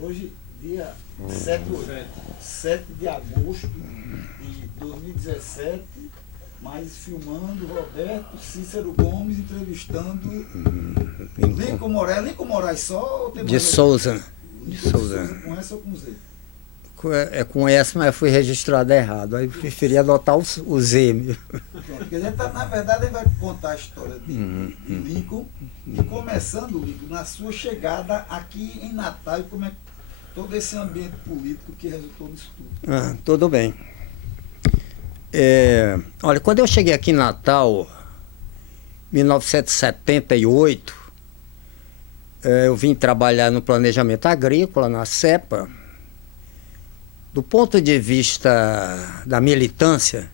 Hoje, dia 7 de agosto de 2017, mas filmando Roberto Cícero Gomes entrevistando Lincoln Moraes. Lincoln Moraes só ou tem de Souza. De Souza. Com S ou com Z? É com S, mas fui registrado errado. Aí preferi adotar o Z. Pronto, porque a gente na verdade ele vai contar a história de Lincoln, e começando, Lincoln, na sua chegada aqui em Natal, e como é todo esse ambiente político que resultou nisso tudo. Tudo bem. Olha, quando eu cheguei aqui em Natal, 1978, eu vim trabalhar no planejamento agrícola, na CEPA. Do ponto de vista da militância,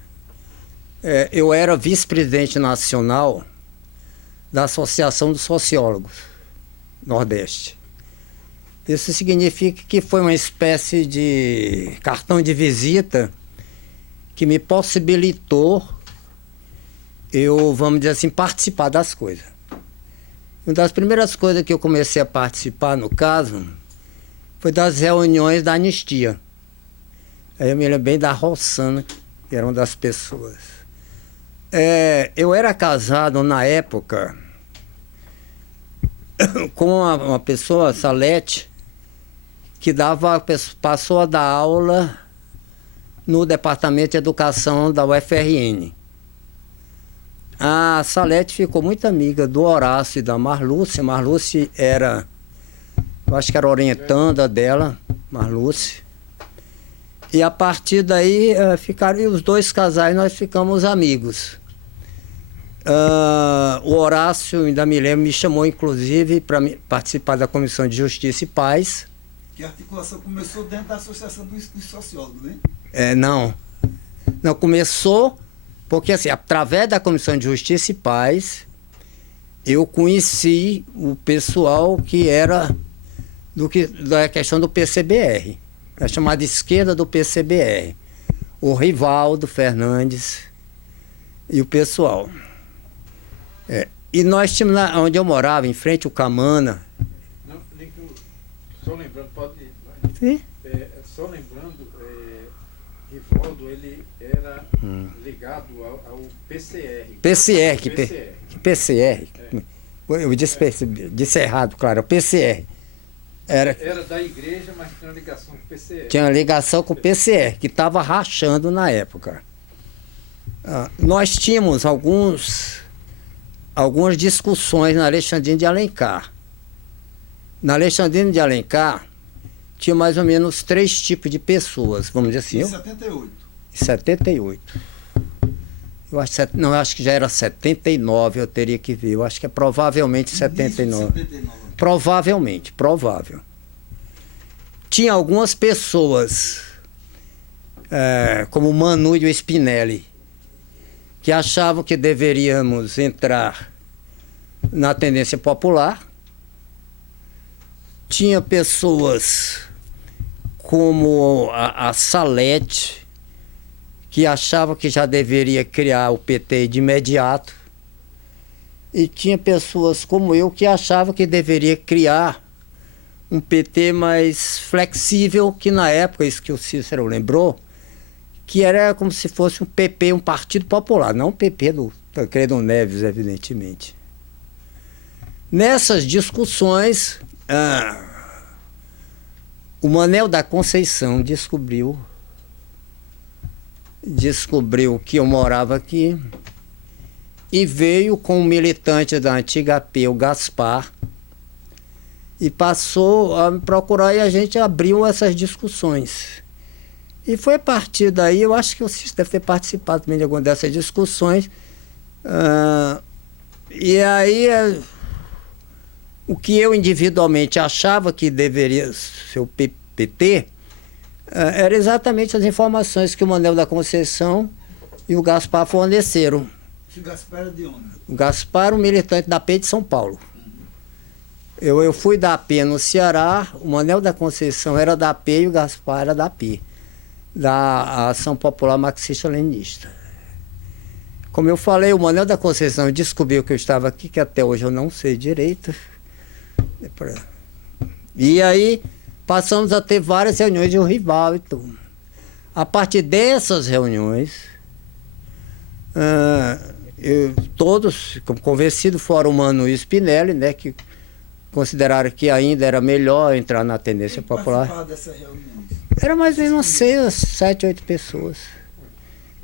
eu era vice-presidente nacional da Associação dos Sociólogos Nordeste. Isso significa que foi uma espécie de cartão de visita que me possibilitou vamos dizer assim, participar das coisas. Uma das primeiras coisas que eu comecei a participar, no caso, foi das reuniões da anistia. Aí eu me lembro bem da Rossana, que era uma das pessoas. Eu era casado na época com uma pessoa, Salete, que passou a dar aula no Departamento de Educação da UFRN. A Salete ficou muito amiga do Horácio e da Marlúcia. Marlúcia era, eu acho que era orientanda dela, Marlúcia. E a partir daí ficaram os dois casais, nós ficamos amigos. O Horácio, ainda me lembro, me chamou inclusive para participar da Comissão de Justiça e Paz. Que a articulação começou dentro da Associação dos Sociólogos, né? Não, começou porque assim, através da Comissão de Justiça e Paz, eu conheci o pessoal que era da questão do PCBR, a chamada esquerda do PCBR, o Rivaldo Fernandes e o pessoal. E nós tínhamos lá onde eu morava, em frente ao Camana. Não, só lembrando, pode ir. Sim? Só lembrando, Rivaldo, ele era ligado ao PCR. PCR. Eu disse errado, claro, o PCR. Era da igreja, mas tinha uma ligação com o PCR. Tinha uma ligação com o PCR, que estava rachando na época. Nós tínhamos algumas discussões na Alexandrino de Alencar. Na Alexandrino de Alencar, tinha mais ou menos 3 tipos de pessoas, vamos dizer assim. Em 78. Em 78. Eu acho que já era 79, eu teria que ver. Eu acho que é provavelmente 79. Provável. Tinha algumas pessoas, como o Manu e o Spinelli, que achavam que deveríamos entrar na tendência popular. Tinha pessoas como a Salete, que achava que já deveria criar o PT de imediato. E tinha pessoas como eu que achavam que deveria criar um PT mais flexível, que na época, isso que o Cícero lembrou, que era como se fosse um PP, um Partido Popular, não o PP do Tancredo Neves, evidentemente. Nessas discussões, o Manel da Conceição descobriu que eu morava aqui e veio com um militante da antiga AP, o Gaspar, e passou a me procurar, e a gente abriu essas discussões. E foi a partir daí, eu acho que o Cícero deve ter participado também de alguma dessas discussões. E aí, o que eu individualmente achava que deveria ser o PT, era exatamente as informações que o Manel da Conceição e o Gaspar forneceram. O Gaspar era de onde? O Gaspar, um militante da AP de São Paulo. Eu fui da AP no Ceará, o Manel da Conceição era da AP e o Gaspar era da AP, da Ação Popular Marxista-Leninista. Como eu falei, o Manel da Conceição descobriu que eu estava aqui, que até hoje eu não sei direito. E aí passamos a ter várias reuniões de rival e tudo. A partir dessas reuniões, todos, convencidos, fora o Mano Spinelli, né, que consideraram que ainda era melhor entrar na tendência popular. Dessas reuniões? Era mais ou menos umas 6, 7, 8 pessoas.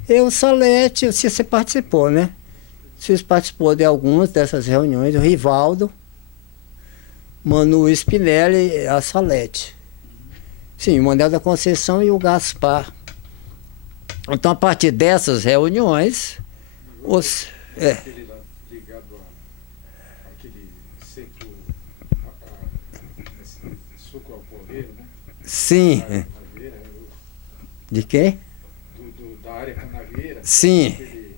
Eu, Salete, você participou, né? Você participou de algumas dessas reuniões, o Rivaldo, Mano Spinelli e a Salete. Sim, o Manuel da Conceição e o Gaspar. Então, a partir dessas reuniões, Aquele lá ligado àquele centro, suco ao porreiro, né? Sim. Canavieira, De quem? da área canavieira. Sim. Aquele,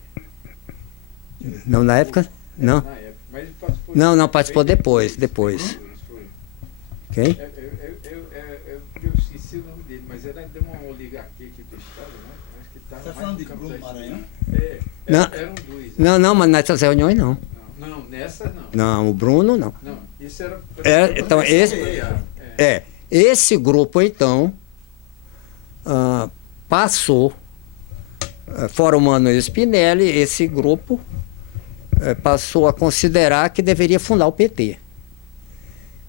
Não, na época? Não. Na época, mas ele participou Não, participou depois. Foi. Quem? Eu esqueci o nome dele, mas era de uma oligarquia aqui do estado, né? Acho que estava Você está mais falando no de campo Bruno da Maranhão? Não. Eram dois. Não, mas nessas reuniões não. Não, nessa não. Não, o Bruno não. Não, isso era... Então, esse grupo, então, passou, fora o Mano Spinelli, esse grupo passou a considerar que deveria fundar o PT.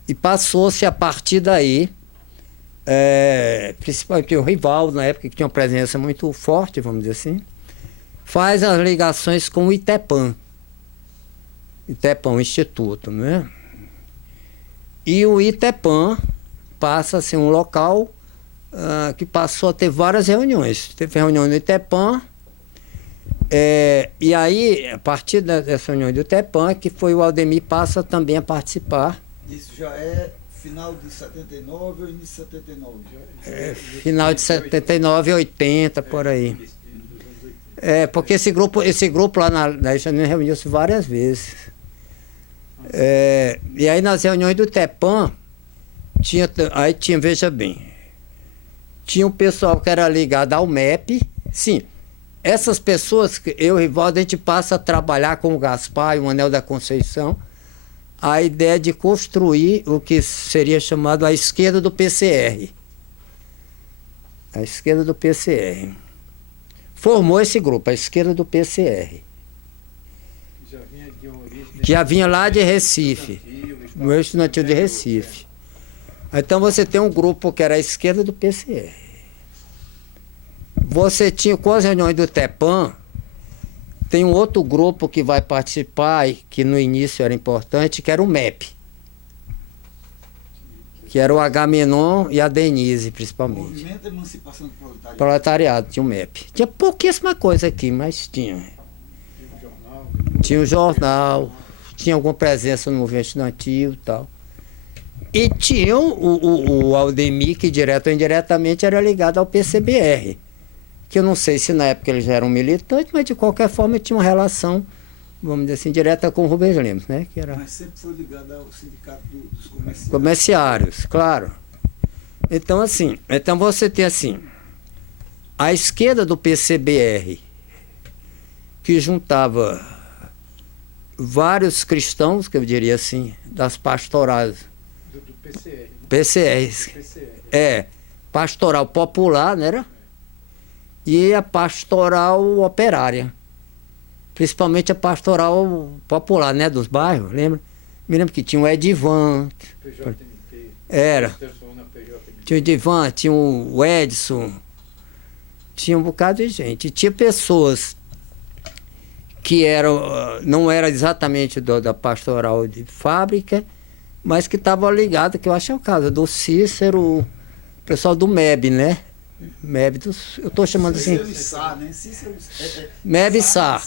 E passou-se a partir daí, principalmente o Rivaldo, na época que tinha uma presença muito forte, vamos dizer assim, faz as ligações com o ITEPAN, Instituto, né? E o ITEPAN passa a ser um local que passou a ter várias reuniões. Teve reunião no ITEPAN, e aí, a partir dessa reunião do ITEPAN, que foi o Aldemir passa também a participar. Isso já é final de 79 ou início de 79? Final de 79, 80, por aí. Porque esse grupo lá na Janine reuniu-se várias vezes. E aí nas reuniões do ITEPAN, tinha, veja bem, tinha um pessoal que era ligado ao MEP. Sim, essas pessoas, eu e Rivaldo, a gente passa a trabalhar com o Gaspar e o Manuel da Conceição, a ideia de construir o que seria chamado a esquerda do PCR. A esquerda do PCR. Formou esse grupo, a esquerda do PCR. Que já vinha lá de Recife, no estudantil de Recife. Então você tem um grupo que era a esquerda do PCR. Você tinha, com as reuniões do TEPAN, tem um outro grupo que vai participar, e que no início era importante, que era o MEP. Que era o Agamenon e a Denise, principalmente. Movimento de Emancipação do Proletariado. Proletariado, tinha o MEP. Tinha pouquíssima coisa aqui, mas tinha. Tinha o jornal, tinha alguma presença no movimento estudantil e tal. E tinha o Aldemir, que direto ou indiretamente era ligado ao PCBR. Que eu não sei se na época eles eram militantes, mas de qualquer forma tinha uma relação, vamos dizer assim, direta com o Rubens Lemos, né? Que era... Mas sempre foi ligado ao sindicato dos comerciários. Comerciários, claro. Então, assim, você tem assim, a esquerda do PCBR, que juntava vários cristãos, que eu diria assim, das pastorais. Do PCR. PCR. Pastoral popular, né? Era? E a pastoral operária. Principalmente a pastoral popular, né? Dos bairros, lembra? Me lembro que tinha o Edivan. PJMT. Era. Tinha o Edivan, tinha o Edson. Tinha um bocado de gente. Tinha pessoas que não era exatamente da pastoral de fábrica, mas que estavam ligados, que eu acho que é o caso do Cícero, o pessoal do MEB, né? MEB, eu estou chamando assim. MEB-SA,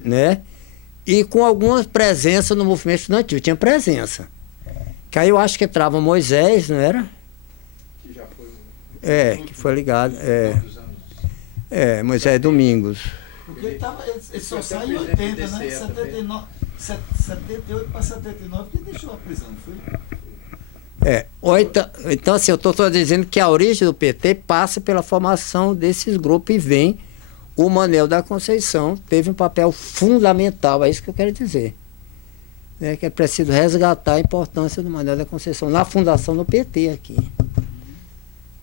né? E com alguma presença no movimento estudantil, tinha presença. Que aí eu acho que entrava Moisés, não era? Que já foi. Que foi ligado. Moisés Domingos. Porque ele só saiu em 80, né? 78 para 79 que deixou a prisão, não foi? Então, assim, eu estou dizendo que a origem do PT passa pela formação desses grupos e vem o Manuel da Conceição, teve um papel fundamental, é isso que eu quero dizer. né, que é preciso resgatar a importância do Manuel da Conceição na fundação do PT aqui.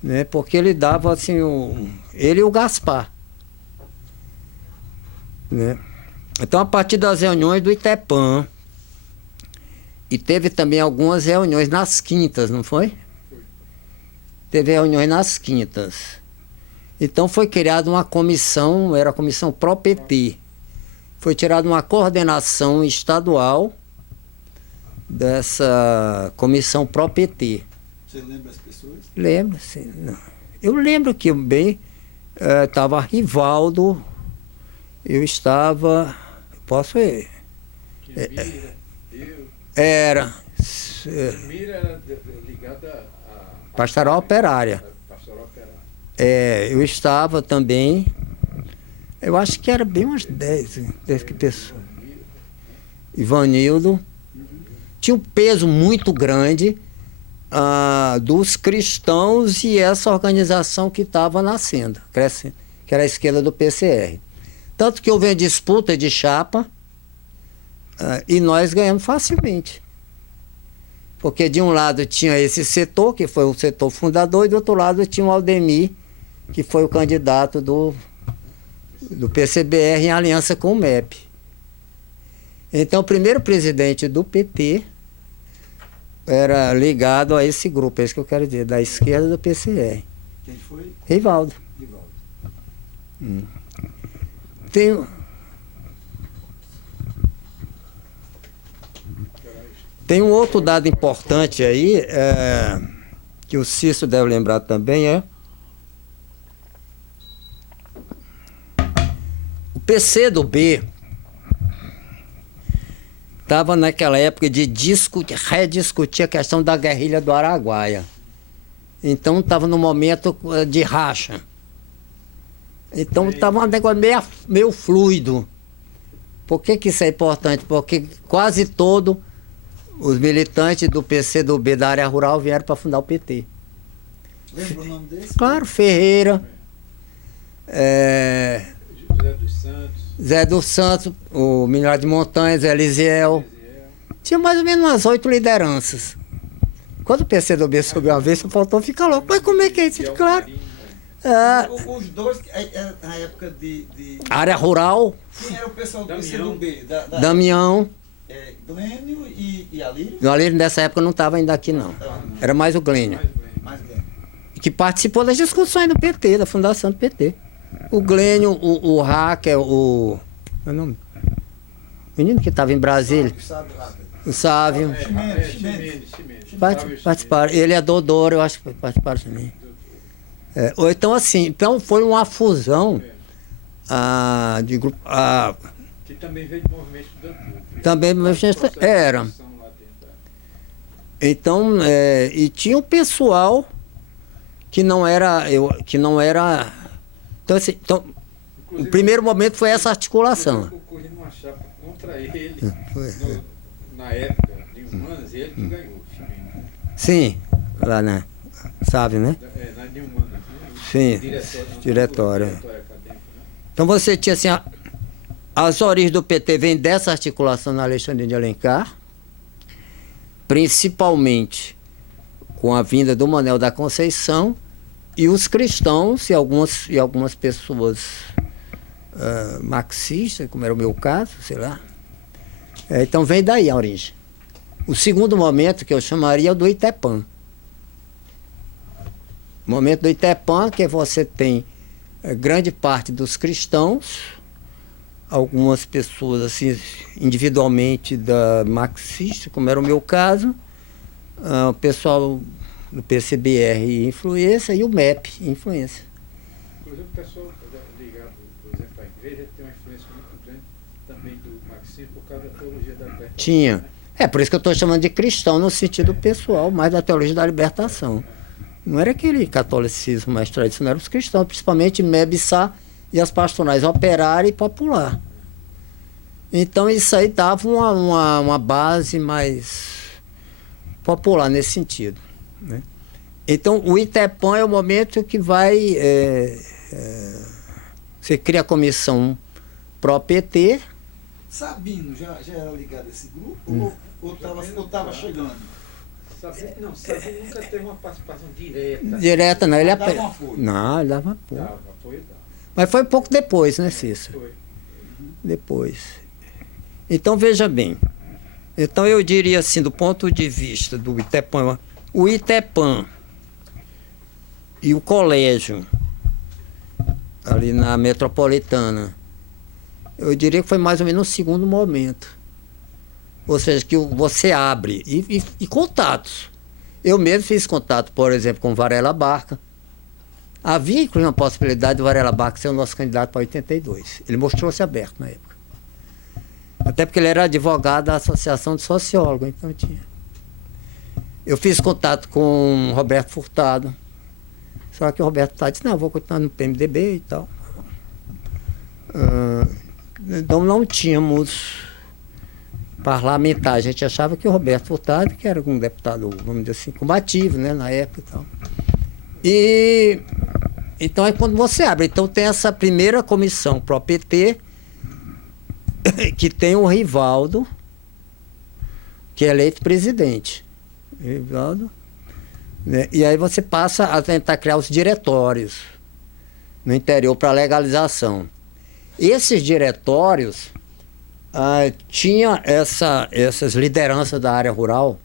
Né, porque ele dava assim, ele e o Gaspar. Né? Então, a partir das reuniões do Itepã, e teve também algumas reuniões nas quintas, não foi? Teve reuniões nas quintas. Então foi criada uma comissão, era a comissão pró-PT. Foi tirada uma coordenação estadual dessa comissão pró-PT. Você lembra as pessoas? Lembro, sim. Não. Eu lembro que bem estava Rivaldo, eu estava. Posso ir? Era. Mira era ligada à Pastoral Operária. Pastoral Operária. Eu estava também. Eu acho que era bem umas 10 pessoas. Ivanildo. Tinha um peso muito grande dos cristãos e essa organização que estava nascendo, crescendo, que era a esquerda do PCR. Tanto que houve a disputa de chapa e nós ganhamos facilmente. Porque de um lado tinha esse setor, que foi o setor fundador, e do outro lado tinha o Aldemir, que foi o candidato do PCBR em aliança com o MEP. Então, o primeiro presidente do PT era ligado a esse grupo, é isso que eu quero dizer, da esquerda do PCR. Quem foi? Rivaldo. Tem um outro dado importante aí, que o Cício deve lembrar também, o PCdoB estava naquela época de rediscutir a questão da guerrilha do Araguaia. Então estava no momento de racha. Então estava um negócio meio fluido. Por que isso é importante? Porque quase todos os militantes do PCdoB da área rural vieram para fundar o PT. Lembra o nome desse? Claro, Ferreira, José dos Santos. Zé dos Santos, o Mineral de Montanhas, Elisiel. Tinha mais ou menos umas 8 lideranças. Quando o PCdoB subiu uma vez, só faltou ficar louco. Mas como é que é isso? Claro. Os dois, na época de... Área rural, Quem era o pessoal do Damião. PCdoB? Damião. Glênio e Alírio? O Alírio nessa época não estava ainda aqui, não. Era mais o Glênio. Mais Glênio. Que participou das discussões do PT, da fundação do PT. O Glênio, o Hacker, o... Meu nome? O menino que estava em Brasília. Sabe lá? O Sávio. Chimenez. Participaram. Ele é Dodoro, eu acho que participaram também. Ou então assim, então foi uma fusão de grupo. Que também veio do movimento estudantil. Também era. Então, e tinha um pessoal que não era. Então, assim, o primeiro momento foi essa articulação. Eu concorri numa chapa contra ele na época de Humanas, e ele que ganhou. Sim, lá na. Sabe, né? Na de Humanas. Sim, diretório. Acadêmico, né? Então você tinha assim, as origens do PT vêm dessa articulação na Alexandre de Alencar, principalmente com a vinda do Manuel da Conceição e os cristãos e algumas pessoas marxistas, como era o meu caso, sei lá. Então vem daí a origem. O segundo momento que eu chamaria é o do Itepã. O momento do Itepã, que você tem grande parte dos cristãos, algumas pessoas assim individualmente da marxista, como era o meu caso, o pessoal do PCBR e influência e o MEP influência. Inclusive o pessoal ligado, por exemplo, à igreja tem uma influência muito grande também do marxismo por causa da teologia da libertação. Tinha. Né? Por isso que eu estou chamando de cristão no sentido pessoal, mais da teologia da libertação. Não era aquele catolicismo mais tradicional, eram os cristãos, principalmente Mebissá e as pastorais operária e popular. Então isso aí dava uma base mais popular nesse sentido, né? Então o Itepã é o momento que vai... você cria a comissão pró-PT, Sabino já era ligado a esse grupo ou estava chegando? Sabino nunca teve uma participação direta. Direta não, ele Dava um apoio. Não, ele dava apoio. Dava apoio, dava. Mas foi pouco depois, né, Cícero? Foi. Depois. Então, veja bem. Então, eu diria assim, do ponto de vista do ITEPAN, o ITEPAN e o colégio ali na Metropolitana, eu diria que foi mais ou menos o segundo momento. Ou seja, que você abre e contatos. Eu mesmo fiz contato, por exemplo, com Varela Barca. Havia, inclusive, uma possibilidade de Varela Barca ser o nosso candidato para 82. Ele mostrou-se aberto na época. Até porque ele era advogado da Associação de Sociólogos, então tinha. Eu fiz contato com o Roberto Furtado. Só que o Roberto Furtado disse, não, vou continuar no PMDB e tal. Então não tínhamos parlamentar. A gente achava que o Roberto Furtado, que era um deputado, vamos dizer assim, combativo, né, na época e tal. E então é quando você abre. Então tem essa primeira comissão pro PT, que tem o Rivaldo, que é eleito presidente. Rivaldo, né? E aí você passa a tentar criar os diretórios no interior para legalização. Esses diretórios tinha essas lideranças da área rural,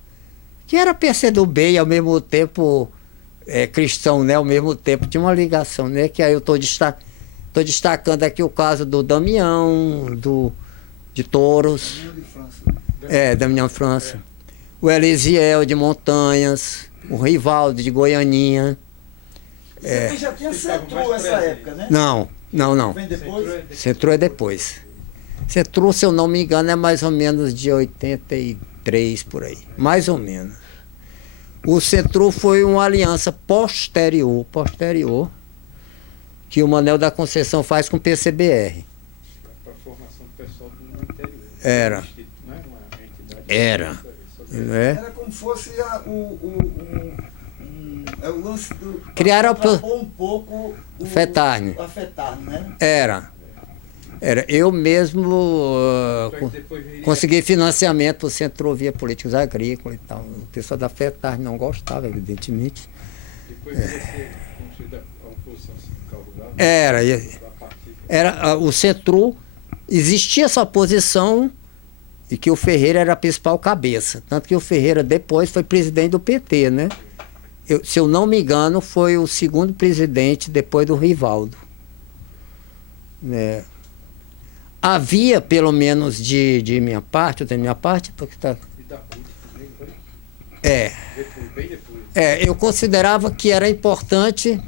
que era PCdoB e ao mesmo tempo cristão, né? Ao mesmo tempo tinha uma ligação, né? Que aí eu estou destacando aqui o caso do Damião, de Touros. Damião de França. Damião de França. O Elisiel de Montanhas, o Rivaldo de Goianinha. Você já tinha Centro essa época, né? Não. Vem depois? Centro é depois. Centro, se eu não me engano, é mais ou menos de 83 por aí. Mais ou menos. O Centro foi uma aliança posterior, que o Manuel da Conceição faz com o PCBR. Para a formação do pessoal do interior. Era. Não é uma entidade. Era. Era como fosse o lance do... Criaram um pouco a FETARN, né? Era. Eu mesmo consegui financiamento para o Centro-Via Políticos Agrícolas e tal. O pessoal da FETARN não gostava, evidentemente. Depois de ser construída a oposição sindical rural. Era o Centro, existia essa oposição e que o Ferreira era a principal cabeça. Tanto que o Ferreira depois foi presidente do PT, né? Se eu não me engano, foi o segundo presidente depois do Rivaldo. Né? Havia, pelo menos de minha parte, porque está... E da PUT também, foi? Bem depois. Eu considerava que era importante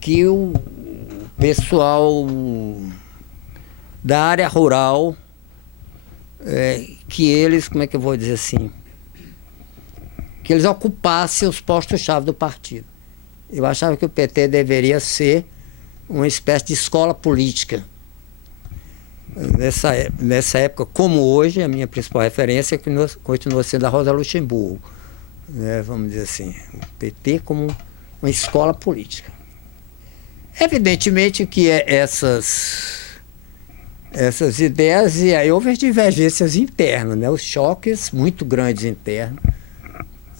que o pessoal da área rural, que eles, como é que eu vou dizer assim, que eles ocupassem os postos-chave do partido. Eu achava que o PT deveria ser uma espécie de escola política. Nessa época, como hoje, a minha principal referência continua sendo a Rosa Luxemburgo. Né, vamos dizer assim, o PT como uma escola política. Evidentemente que essas ideias, e aí houve as divergências internas, né, os choques muito grandes internos.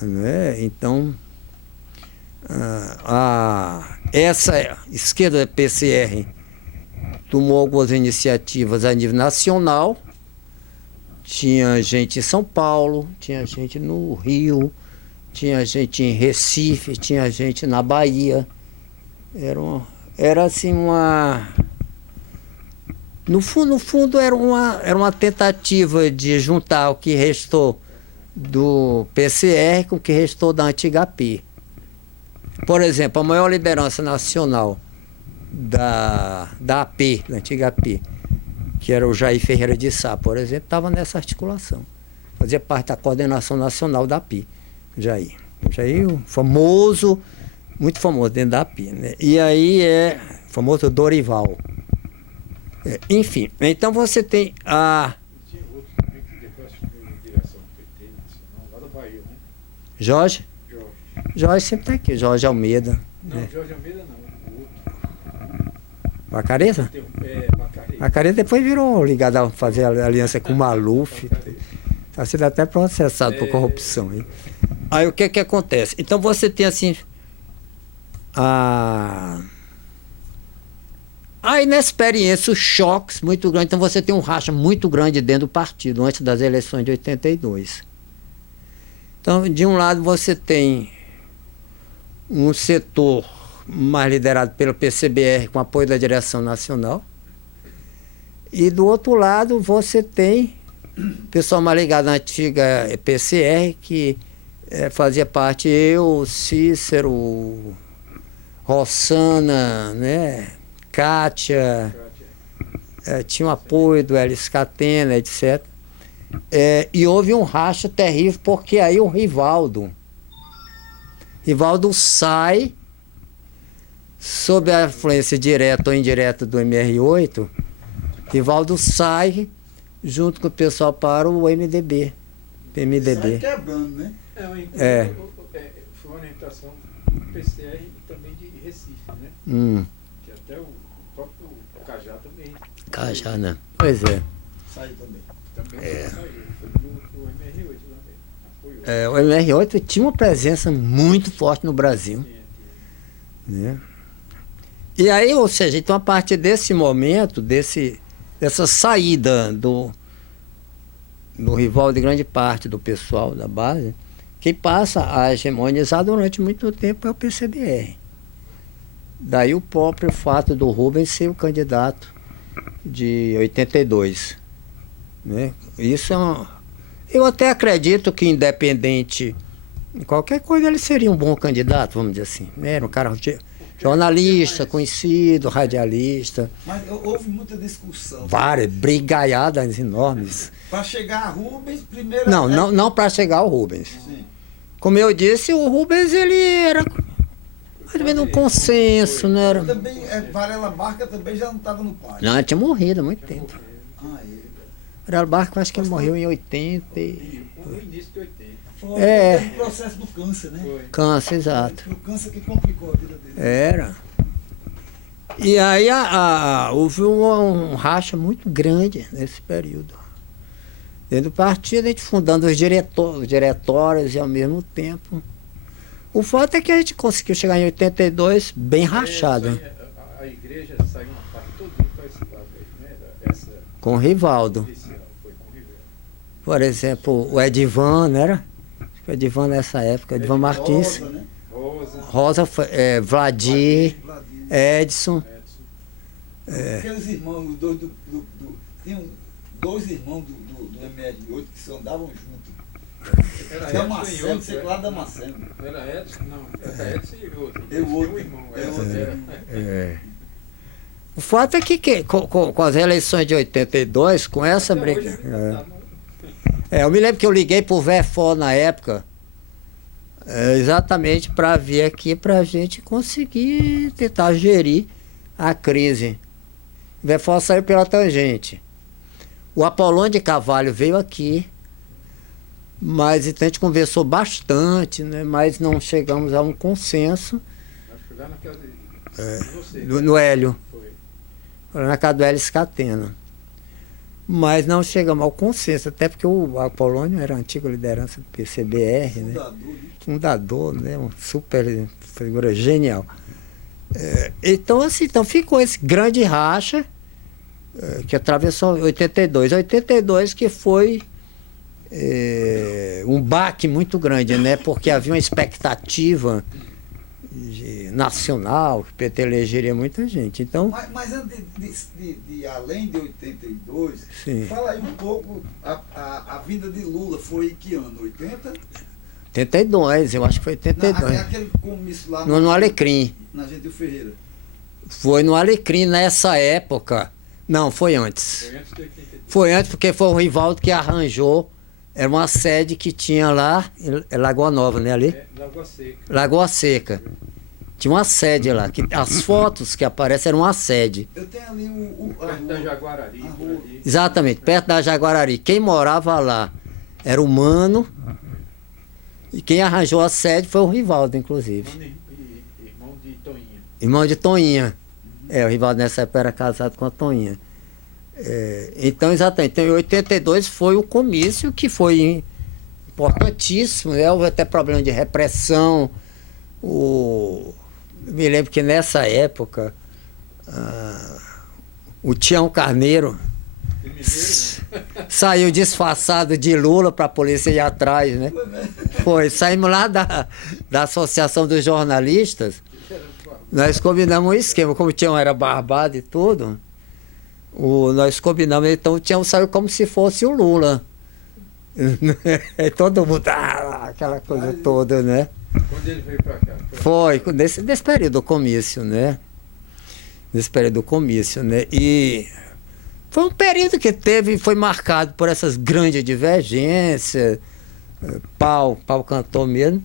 Né, então, essa esquerda PCR tomou algumas iniciativas a nível nacional. Tinha gente em São Paulo, tinha gente no Rio, tinha gente em Recife, tinha gente na Bahia. Era assim uma... No fundo era uma tentativa de juntar o que restou do PCR com o que restou da antiga AP. Por exemplo, a maior liderança nacional da AP, da antiga AP, que era o Jair Ferreira de Sá, por exemplo, estava nessa articulação. Fazia parte da coordenação nacional da AP, Jair. O Jair, famoso, muito famoso dentro da AP, né? E aí o famoso Dorival. Enfim, então você tem a... Tinha outro também que depois assumiu a direção do PT nacional, lá da Bahia, né? Jorge sempre está aqui, Jorge Almeida. Não, né? Jorge Almeida não, o outro. Vacareza? Vacareza. Macariz depois virou ligado a fazer aliança com o Maluf. Está sendo até processado por corrupção. Hein? Aí o que acontece? Então você tem assim a inexperiência, os choques muito grandes. Então você tem um racha muito grande dentro do partido, antes das eleições de 82. Então, de um lado você tem um setor mais liderado pelo PCBR, com apoio da direção nacional, e do outro lado você tem o pessoal mais ligado à antiga PCR, que fazia parte eu, Cícero, Rossana, né, Kátia, tinha o apoio do Hélio Scatena, etc. E houve um racha terrível, porque aí o Rivaldo sai, sob a influência direta ou indireta do MR8, Rivaldo sai junto com o pessoal para o MDB, PMDB. Sai quebrando, né? Foi uma orientação do PCR e também de Recife, né? Que até o próprio Cajá também. Cajá, né? Pois é. Saiu também. Também saiu. Foi do MR8 também. Apoiou. O MR8 tinha uma presença muito forte no Brasil. Né? E aí, ou seja, então a partir desse momento, dessa saída do Rivaldo de grande parte do pessoal da base, quem passa a hegemonizar durante muito tempo é o PCBR. Daí o próprio fato do Rubens ser o candidato de 82. Né? Isso eu até acredito que, independente de qualquer coisa, ele seria um bom candidato, vamos dizer assim. Né? Era um cara jornalista, conhecido, radialista. Mas houve muita discussão. Várias, brigaiadas enormes. Para chegar a Rubens, primeiro... Não para chegar ao Rubens. Sim. Como eu disse, o Rubens ele era mais ou menos um consenso, né? Era... Também, Varela Barca também já não estava no páreo. Não, ele tinha morrido há muito tempo. Varela Barca, eu acho que ele morreu em 80. No início de 80. Foi o processo do câncer, né? Foi. Câncer, exato. Foi o câncer que complicou a vida dele. Era. E aí houve um racha muito grande nesse período. Dentro do partido, a gente fundando os diretórios e ao mesmo tempo. O fato é que a gente conseguiu chegar em 82 bem rachado. A igreja saiu uma parte todinha para esse lado aí, né? Com o Rivaldo. Foi com o Rivaldo. Por exemplo, o Edivan, não era? Acho que o Edivan nessa época, Edivan Martins. Rosa, né? Rosa, Vladir, Edson. Aqueles irmãos, os dois tem dois irmãos do MR8 que andavam juntos. Damasceno, sei lá, Damasceno. Era Edson? Não, era Edson e outro. O outro. Um irmão. O fato é que com as eleições de 82, com essa briga. Eu me lembro que eu liguei pro Verfó na época, exatamente para vir aqui para a gente conseguir tentar gerir a crise. O Verfó saiu pela tangente. O Apolônio de Carvalho veio aqui, mas então a gente conversou bastante, né? Mas não chegamos a um consenso. No Hélio. Foi na casa do Hélio Scatena. Mas não chegamos ao consenso, até porque o Apolônio era a antiga liderança do PCBR, né? Fundador, né? Uma super figura genial. Então, assim, ficou esse grande racha que atravessou 82. 82 que foi um baque muito grande, né? Porque havia uma expectativa nacional, que o PT elegeria muita gente. Então, mas antes de além de 82, sim. Fala aí um pouco, a vinda de Lula foi em que ano? 80? 82, eu acho que foi 82. Aquele comício lá no Alecrim. Na Gentil Ferreira. Foi no Alecrim nessa época. Não, foi antes. Foi antes de 82. Foi antes porque foi o Rivaldo que arranjou. Era uma sede que tinha lá, Lagoa Nova, né, ali? Lagoa Seca. Lagoa Seca. Tinha uma sede lá. As fotos que aparecem eram uma sede. Eu tenho ali perto da Jaguarari. Exatamente, perto da Jaguarari. Quem morava lá era o Mano. E quem arranjou a sede foi o Rivaldo, inclusive. Irmão de Toinha. Irmão de Toinha. O Rivaldo nessa época era casado com a Toinha. Então, exatamente, então, em 82 foi o comício que foi importantíssimo, né? Houve até problema de repressão. Me lembro que nessa época o Tião Carneiro saiu disfarçado de Lula para a polícia ir atrás, né? Saímos lá da Associação dos Jornalistas, nós combinamos um esquema, como o Tião era barbado e tudo, nós combinamos, então o Tião saiu como se fosse o Lula. Todo mundo, aquela coisa toda, né? Quando ele veio para cá? Foi nesse período do comício, né? Nesse período do comício, né? E foi um período que foi marcado por essas grandes divergências, pau cantou mesmo,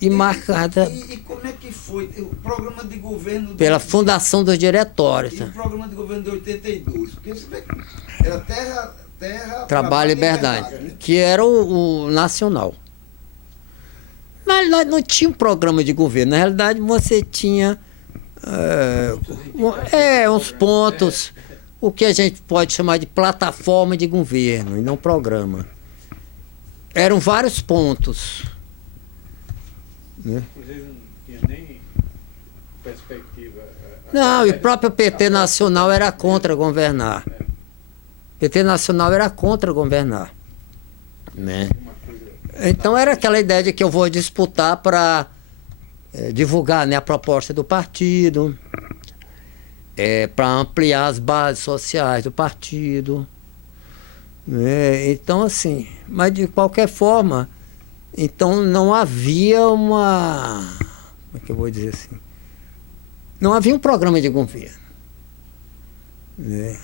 e marcada... E como é que foi o programa de governo... Pela fundação dos diretórios. E o programa de governo de 82, porque você vê que era terra Trabalho e Liberdade, né? Que era o nacional. Mas não tinha um programa de governo. Na realidade, você tinha uns pontos, o que a gente pode chamar de plataforma de governo, e não programa. Eram vários pontos. Né? Inclusive, não tinha nem perspectiva. Não, e o próprio PT Nacional era contra governar. PT Nacional era contra governar. Né? Então era aquela ideia de que eu vou disputar para divulgar, né, a proposta do partido, para ampliar as bases sociais do partido. Né? Então, assim, mas de qualquer forma, então não havia uma... Como é que eu vou dizer assim? Não havia um programa de governo. Né?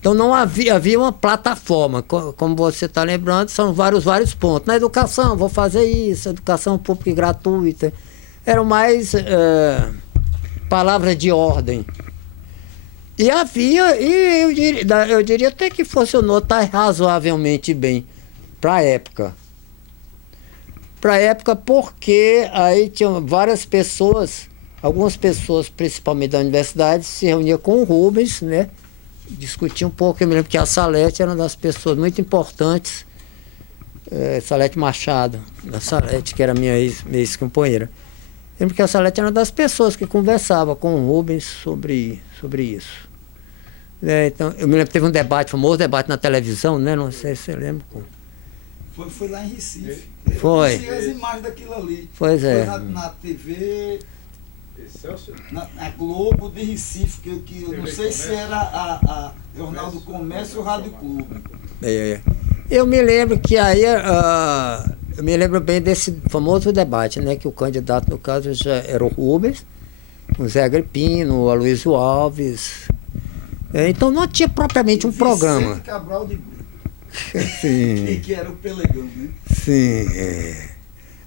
Então não havia uma plataforma, como você está lembrando, são vários pontos. Na educação, vou fazer isso, educação pública e gratuita. Eram mais palavras de ordem. E havia, eu diria até que funcionou razoavelmente bem para a época. Para a época porque aí tinham várias pessoas, algumas pessoas, principalmente da universidade, se reuniam com o Rubens, né? Discutir um pouco. Eu me lembro que a Salete era uma das pessoas muito importantes, Salete Machado, da Salete, que era minha ex-companheira. Eu lembro que a Salete era uma das pessoas que conversava com o Rubens sobre isso. Então, eu me lembro que teve um debate, famoso debate na televisão, né? Não sei se você lembra. Foi lá em Recife. Foi. Eu vi as imagens daquilo ali. Pois é. Foi na TV... Excelsior? Na Globo de Recife, que eu não sei se era a Jornal do Comércio ou Rádio Clube. Eu me lembro que aí, eu me lembro bem desse famoso debate, né? Que o candidato, no caso, já era o Rubens, o Zé Agripino, o Aloysio Alves. Então não tinha propriamente um programa. Cabral de Brito. Sim. Que era o Pelegão, né? Sim.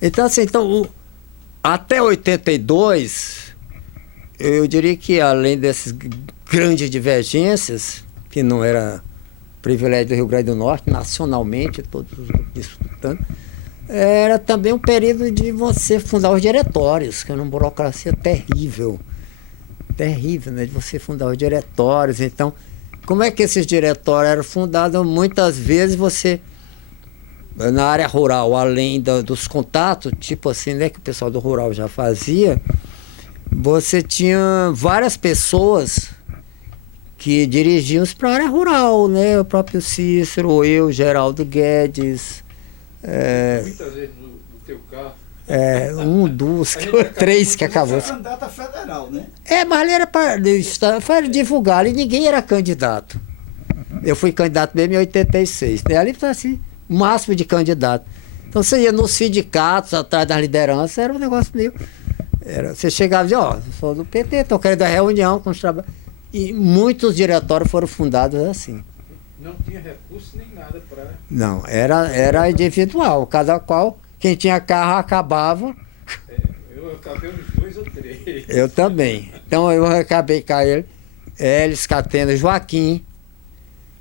Então, assim, até 82, eu diria que além dessas grandes divergências, que não era privilégio do Rio Grande do Norte, nacionalmente, todos disputando, era também um período de você fundar os diretórios, que era uma burocracia terrível, né, de você fundar os diretórios. Então, como é que esses diretórios eram fundados? Muitas vezes você... Na área rural, além dos contatos, tipo assim, né, que o pessoal do rural já fazia, você tinha várias pessoas que dirigiam-se para a área rural, né? O próprio Cícero, ou eu, Geraldo Guedes. Muitas vezes no teu carro. Três que acabou. Você foi candidato a federal, né? Mas ali era para divulgar, ali ninguém era candidato. Eu fui candidato mesmo em 86, né? Ali está assim, o máximo de candidato. Então você ia nos sindicatos, atrás das lideranças, era um negócio meio... Você chegava e dizia, sou do PT, estou querendo dar reunião com os trabalhadores. E muitos diretórios foram fundados assim. Não tinha recurso nem nada para... Não, era individual, cada qual, quem tinha carro acabava. Eu acabei uns 2 ou 3. Eu também. Então eu acabei com ele, Hélice, Catena, Joaquim.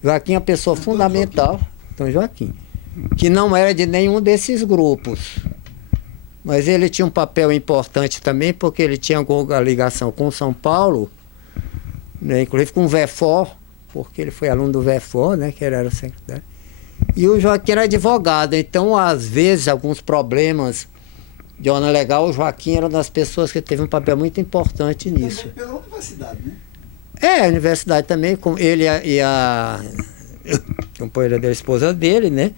Joaquim é uma pessoa fundamental. Então Joaquim, que não era de nenhum desses grupos. Mas ele tinha um papel importante também, porque ele tinha alguma ligação com São Paulo, né, inclusive com o VEFOR, porque ele foi aluno do VEFOR, né, que ele era secretário. E o Joaquim era advogado, então às vezes alguns problemas de ordem legal, o Joaquim era uma das pessoas que teve um papel muito importante nisso. Também pela universidade, né? A universidade também, com ele e a companheira da esposa dele, né?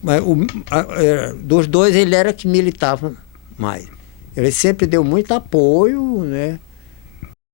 Mas dos dois ele era que militava mais. Ele sempre deu muito apoio, né?